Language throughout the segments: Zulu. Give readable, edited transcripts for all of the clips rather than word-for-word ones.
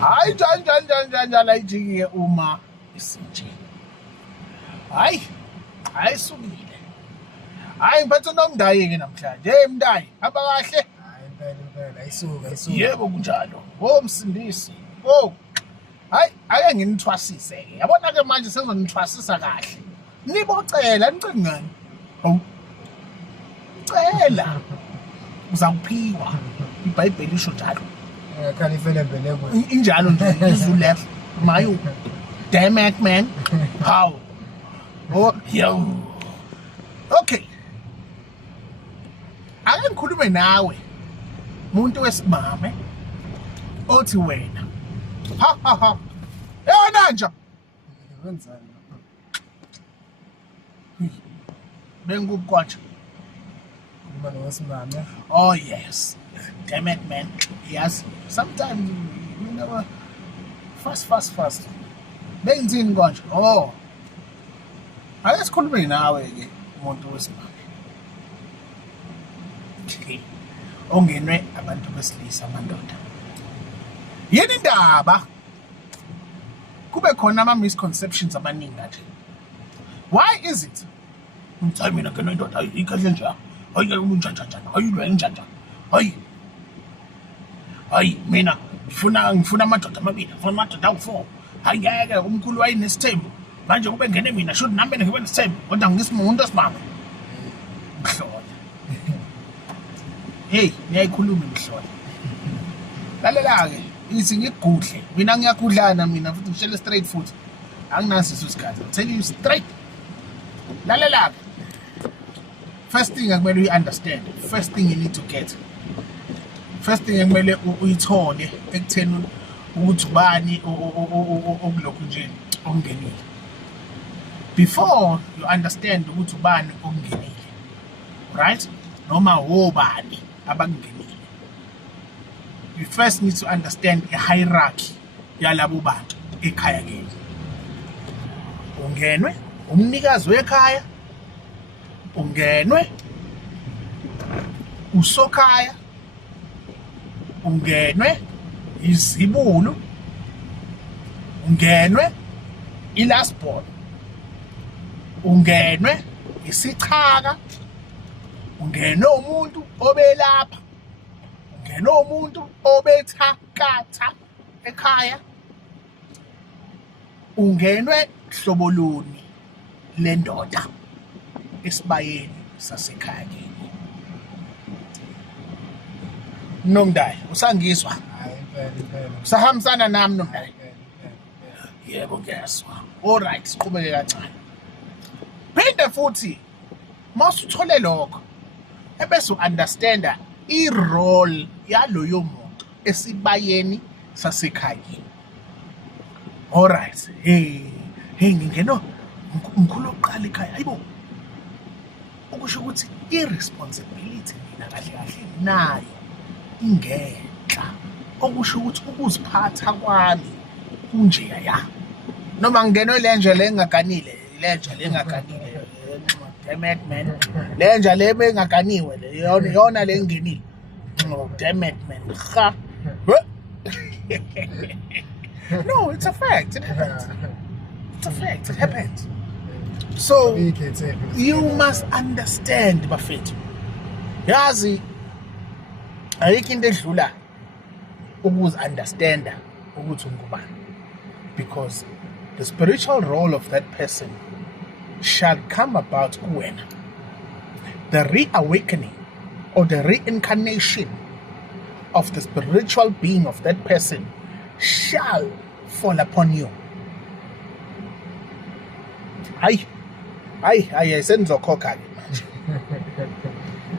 Hayi njalo ayijike uma isinje. Hayi sukile. Hayi ngiphathe nomndayi ke namhlanje. Hey mndayi, hamba kahle. Hayi impela ayisuka. Yebo kunjalo. Msindisi. Hayi ake nginithwasise ke. Yabona ke manje sengizonithwasisa kahle. Nibocela nicela ngani? Cela. Uzawuphiwa. iBhayibheli lisho njalo. Khani ifele mbeleko. Injalo nje izulu left. Mayo. Damn it man. How? Yo. Okay. Ake ngikhulume nawe. Umuntu wesimame. Othi wena. Ha. Yona nje. Wenzani? Bengukwatsha. Uma nowesimame. Oh yes. Damn it man. Yes. Sometimes you know fast. Benzini konje. Ake sikhulume nawe ke umuntu wesimame. Ongenwe abantu besilisa amandoda. Yini indaba? Kube khona ama misconceptions amaningi nje. Why is it? Ngithayi mina ke nendoda ikahle nje. Hayi unjanja. Hayi njanja. Hayi mina ngifuna amadoda amabili, ngifuna amadoda awu4. Hayi ngeke umkhulu wayenesithembu. Manje kube ngene mina should nami ngibe nesithembu kodwa ngisimuntu esimama. Mhlola. Hey, niyayikhuluma mhlola. Lalela ke, ithi ngigudle. Mina ngiyagudlana mina futhi ngishele straight futhi. Anginaso isikhathi. I'll tell you straight. Lalela. First thing akumele you understand. First thing you need to get. First thing akumele uyithole ekutheni ukuthi ubani okulokhu nje ongenile. Before you understand ukuthi ubani ongenile. Right? Noma wobani abangenile. You first need to understand a hierarchy yalabo bantu ekhaya kini. Ungenwe umnikazi wekhaya, ungenwe usokhaya, ungenwe izibulu, ungenwe ilasborn, ungenwe isichaka, ungenwe umuntu obelapha, ungenwe umuntu obethakatha ekhaya, ungenwe hlobo luni lendoda esibayeni sasekhaya kini. Nomndayi usangizwa? Hayi impela. Usahambisana nami nomndayi? Yebo ngiyazwa. Alright, siqhubeke kancane. Phinde futhi masuthole lokho ebese uunderstanda irole yaloyo muntu esibayeni sasekhaya. Alright. Hey ngingeno umkhulu oqala ekhaya. Hayibo. Ukusho ukuthi irresponsibility mina kahle nayo ingenhla. Okusho ukuthi ukuziphatha kwami kunje ya. Noma ngingeno lenje lengaganile, damn it man. Lenja lebe engaganiwe le yona le ngenile. Damn it man. Ha. No, it's a fact. It happens. It's a fact. It happens. So you must understand bafethu. Yazi ayikho into edlula ukuzi-understanda ukuthi ungubani. Because the spiritual role of that person shall come about kuwena. The reawakening or the reincarnation of the spiritual being of that person shall fall upon you. Hayi senzokhokha ke manje.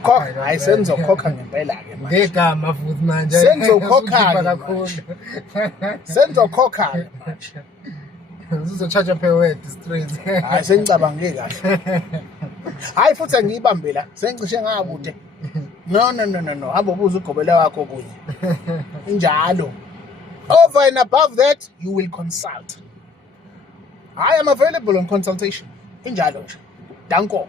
Hayi senzokhokha ngempela ke manje. Ngegama futhi manje. Senzokhokha ke manje. Uzochaja per word straight. Hayi sengicabange kahle. Hayi futhi angiyibambe la. Sengicishe ngakude. No. Hamba ubuza ugobela wakho kunye. Injalo. Over and above that, you will consult. I am available on consultation. Injalo nje. Danko.